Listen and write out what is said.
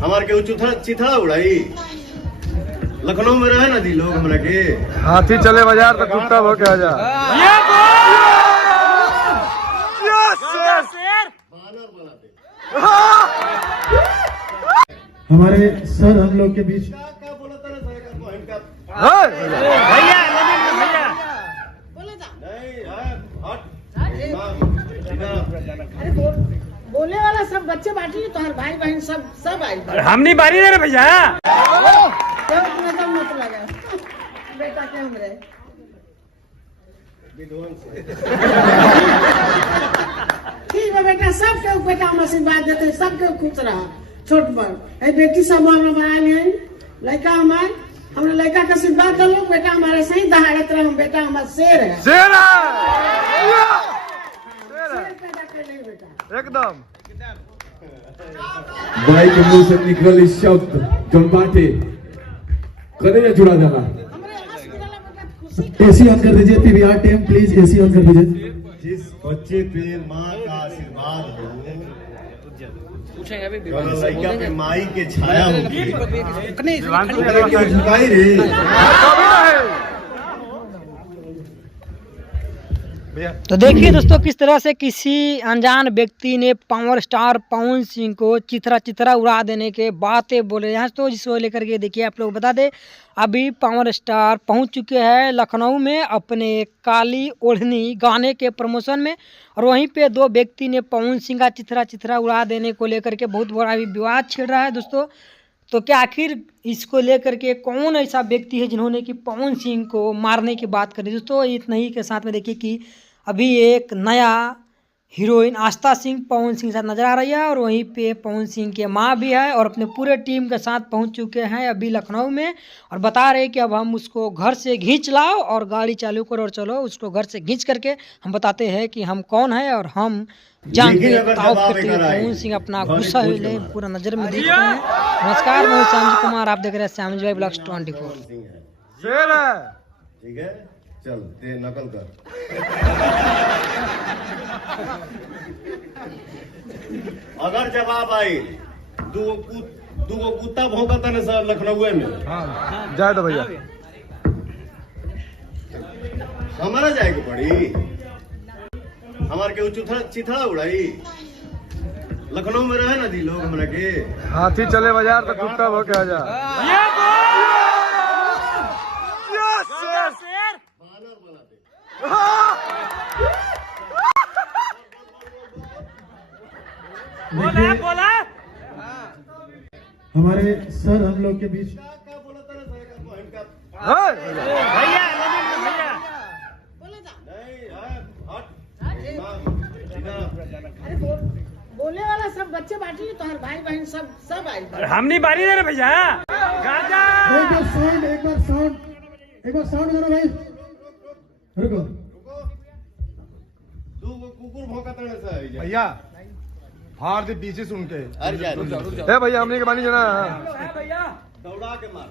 हमारे के चिथड़ा उड़ाई लखनऊ में रहे ना दी लोग हमरा के हाथी चले बाजार तो कुत्ता होके आ जा। हमारे सर हम लोग के बीच क्या बोला था ना भैया अरे बोले वाला सब बच्चे बांटी तो हर भाई बहन सब आई हम नहीं बारी दे रहे भैया। मतलब मत लगा बेटा के हमरे ठीक है बेटा, सबके बेटा हम आशीर्वाद देते, सबके खुश रहा छोट बड़ बेटी सब हम बनाए लड़का हमारे हमने लड़का का आशीर्वाद कर लो, बेटा हमारे सही दहाड़त रहे, बेटा हमारा शेर है, शेर पैदा कर ले बेटा एकदम। भाई के मुंह से निकल शब्द जौन बाटे करेगा जुड़ा जाला। एसी ऑन कर दीजिए PVR team, please AC on कर दीजिए। जिस बच्चे पे माँ का आशीर्वाद हो, लड़का पे माई के छाया होगी, झुकाई रे। तो देखिए दोस्तों किस तरह से किसी अनजान व्यक्ति ने पावर स्टार पवन सिंह को चित्रा उड़ा देने के बातें बोले यहाँ तो, जिसको लेकर के देखिए आप लोग बता दें अभी पावर स्टार पहुंच चुके हैं लखनऊ में अपने काली ओढ़नी गाने के प्रमोशन में, और वहीं पे दो व्यक्ति ने पवन सिंह का चित्रा उड़ा देने को लेकर के बहुत बड़ा भी विवाद छिड़ रहा है दोस्तों। तो क्या आखिर इसको लेकर के कौन ऐसा व्यक्ति है जिन्होंने कि पवन सिंह को मारने की बात करी दोस्तों। इतना ही के साथ में देखिए कि अभी एक नया हीरोइन आस्था सिंह पवन सिंह के साथ नजर आ रही है, और वहीं पे पवन सिंह के माँ भी है और अपने पूरे टीम के साथ पहुंच चुके हैं अभी लखनऊ में, और बता रहे हैं कि अब हम उसको घर से खींच लाओ और गाड़ी चालू करो और चलो उसको घर से खींच करके हम बताते हैं कि हम कौन है और हम जानते हैं। पवन सिंह अपना गुस्सा ले पूरा नजर में देखते हैं। नमस्कार, मैं श्याम कुमार, आप देख रहे हैं श्याम भाई ब्लॉग्स 24। ठीक है, चल ते नकल कर। अगर जवाब आई दूगो कुत्ता भौंकता ना सर लखनऊ में, हाँ जाए तो भैया हमारा जाए के पड़ी, हमारे के चिथड़ा उड़ाई लखनऊ में रहे ना दी लोग हमरा के हाथी चले बाजार तो कुत्ता होके आ जा। बोला हमारे सर हम लोग के बीच क्या बोला था ना भैया अरे बोले वाला सब बच्चे बांटी तो हर भाई बहन सब आई हम नहीं बारी दे रहे भैया। एक बार साउंड करो भाई, रुको। दूगो कुकुर भौंकता ना सर भैया हार दे पीछे सुन के। अरे जा भैया हमने के पानी जाना दौड़ा के मार।